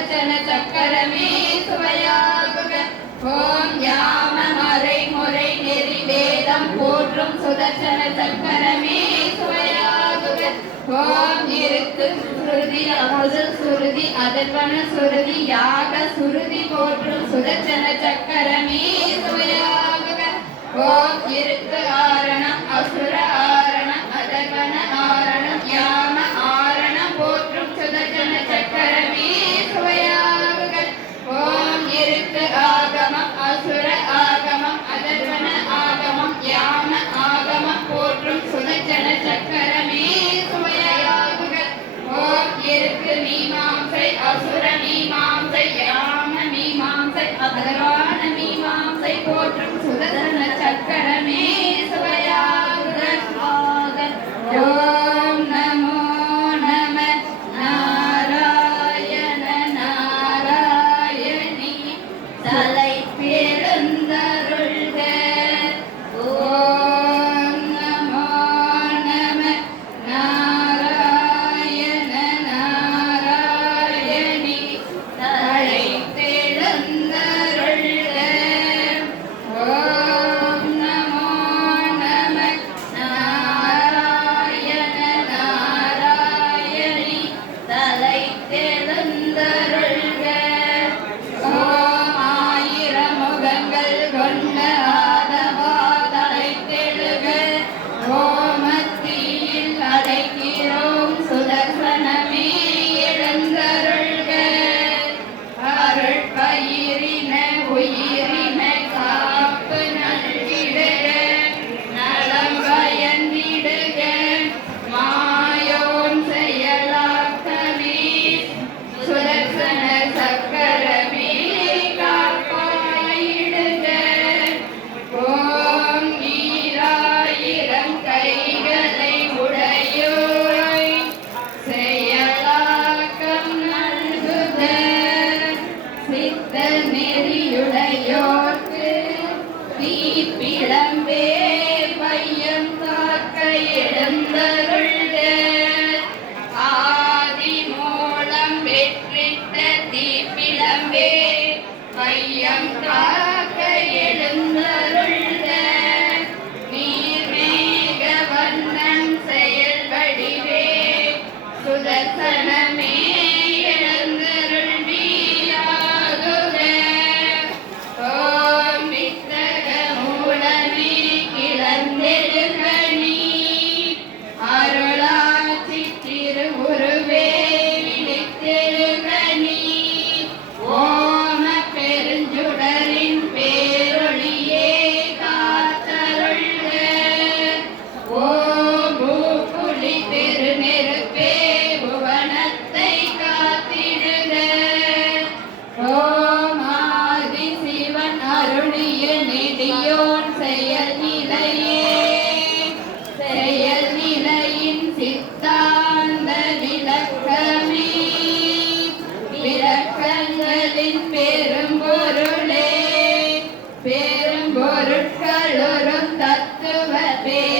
சுதர்சன சக்கரமே சுவையாகுக. ஓம் ஞான மறை முறை நெறி வேதம் போற்றும் சுதர்சன சக்கரமே சுவையாகுக. ஓம் இருக்கு சுருதி அமுதல் சுருதி அதர்வன சுருதி யாக சுருதி போற்றும் சுதர்சன சக்கரமே சுவையாகுக. ஓம் இருக்கு ஆரணம் அசுர Yeah. Thank you. 可以啊。நெடியோன் செயல் நிலையே. செயல் நிலையின் சித்தாந்த விளக்கமே. விளக்கங்களின் பெரும்பொருளே பெரும்பொருட்கள் ஒரு தத்துவமே.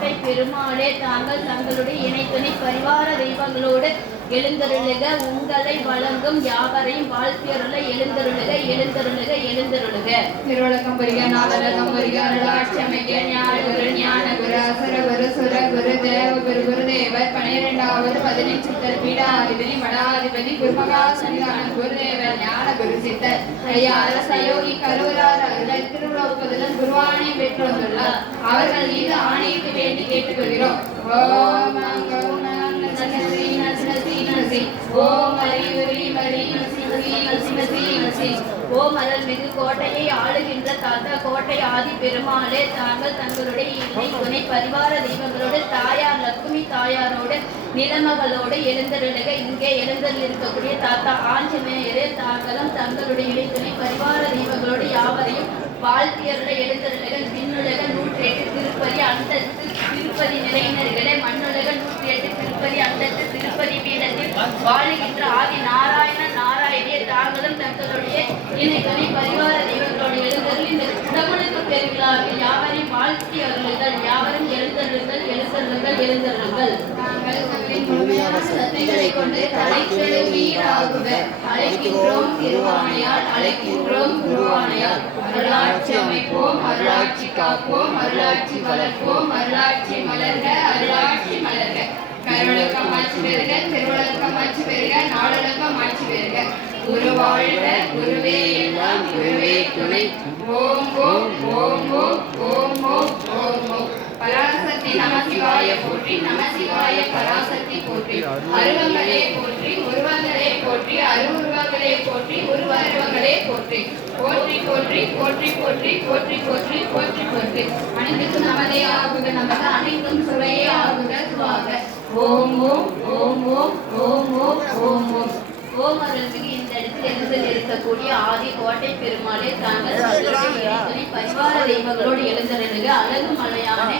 கோட்டை பெருமாளே தாங்கள் தங்களுடைய இணைத்துணை பரிவார தெய்வங்களோடு எழுந்தருளுக. உங்களை வழங்கும் யாவரையும் வாழ்த்தியருள எழுந்தருளுக எழுந்தருளுக எழுந்தருளுக. திருவழக்கம் புரிக நாதலகம் புரிக அருளாட்சி அமைக்க ஞான குரு ஞான குரு அசுர குரு சுர குரு இரண்டாவது பதினைச்சித்தர் பீடாதிபதி மடாதிபதி குருமகா குருதேவர் ஞான குரு சித்தர் ஐயா அரசயோகி கரூரார் அவர்கள் திருவுலோகத்துடன் குருவானை பெற்று வந்துள்ளார் அவர்கள் மீது ஆணையிட்டு வேண்டி கேட்டுக்கொள்கிறோம் ஓம் ஓம் ஹரி ஹரி ஹரி நசி ஹரி நசி நசி நசி ஓ மலர் மிகு கோட்டையை ஆளுகின்ற தாத்தா கோட்டை ஆதி பெருமாளே தாங்கள் தங்களுடைய இணை துணை பரிவார தெய்வங்களோடு தாயார் லட்சுமி தாயாரோடு நிலமகளோடு எழுந்தருளுக. இங்கே எழுந்தருள் இருக்கக்கூடிய தாத்தா ஆஞ்சநேயரே தாங்களும் தங்களுடைய இணை துணை பரிவார தெய்வங்களோடு யாவரையும் வாழ்த்தியருள எழுந்தருளுக. விண்ணுலக நூற்றி எட்டு திருப்பதி அந்தஸ்து திருப்பதி நிலையினர்களே மண்ணுலக நூற்றி எட்டு திருப்பதி அந்தஸ்து திருப்பதி பீடத்தில் வாழுகின்ற ஆதி தங்களுடைய இணை பரிவார தெய்வங்களோடு எழுந்தருள் இந்த குடமுழுக்கு பெருவிழாவில் யாவரையும் வாழ்த்தி அருளுங்கள் யாவரும் எழுந்தருளுங்கள் எழுந்தருளுங்கள் எழுந்தருளுங்கள். முழுமையான சக்திகளை கொண்டு தலைக்கெழு அழைக்கின்றோம் திருவாணையால் அழைக்கின்றோம் குருவாணையால் அருளாட்சி அமைப்போம் அருளாட்சி காப்போம் அருளாட்சி வளர்ப்போம் அருளாட்சி மலர்க அருளாட்சி மலர்க. கருவழக்கம் ஆட்சி பெறுக திருவழக்கம் ஆட்சி பெறுக குருவே எல்லாம் குருவே துணை ஓம் ஓம் ஓம் ஓம் ஓம் ஓம் ஓம் ஓம் பராசக்தி நமசிவாய போற்றி நமசிவாய பராசக்தி போற்றி அருவங்களே போற்றி உருவங்களே போற்றி அருவுருவங்களே போற்றி உருவருவங்களே போற்றி போற்றி போற்றி போற்றி போற்றி போற்றி போற்றி போற்றி போற்றி அனைத்துக்கும் நமதே ஆகுக நமது அனைத்தும் சுவையே ஆகுக சுவாக ஓம் ஓம் ஓம் ஓம் ஓம் ஓம் ஓம் ஓம் ஓம் அருள்மிகு இந்த இடத்தில் எழுந்தல் இருக்கக்கூடிய ஆதி கோட்டை பெருமாளே தாங்கள் பரிவார தெய்வங்களோடு எழுந்தருளுக. அழகு மலையானே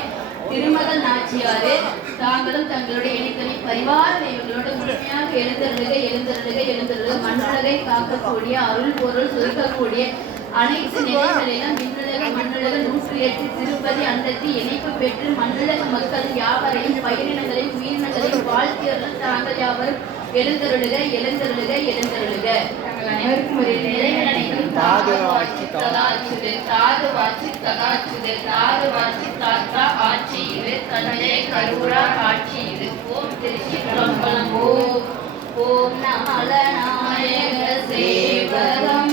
திருமகள் நாச்சியாரே தாங்களும் தங்களுடைய இணைத்தனை பரிவார தெய்வங்களோடு முழுமையாக எழுந்தருளுக எழுந்தருளுக எழுந்தருளுக. மண்ணுலகை காக்கக்கூடிய அருள் பொருள் சுருக்கக்கூடிய அனைத்து நிலைகளிலும் விண்ணுலக மண்ணுலக நூற்றி எட்டு திருப்பதி அந்தத்து இணைப்பு பெற்று மண்ணுலக மக்கள் யாவரையும் பயிரினங்களையும் உயிரினங்களையும் வாழ்த்தியர்கள் தாங்கள் யாவரும் எழுந்தருளுக எழுந்தருளுக எழுந்தருளுக. அனைவருக்கும் தாது வாட்சி தகாச்சுது தாது வாட்சி தகாச்சுது தாது வாட்சி தாத்தா ஆட்சி இது தந்தை கரூரா ஆட்சி இது ஓம் திருச்சி ஓம் ஓம் நமல நாயக சேவகம்.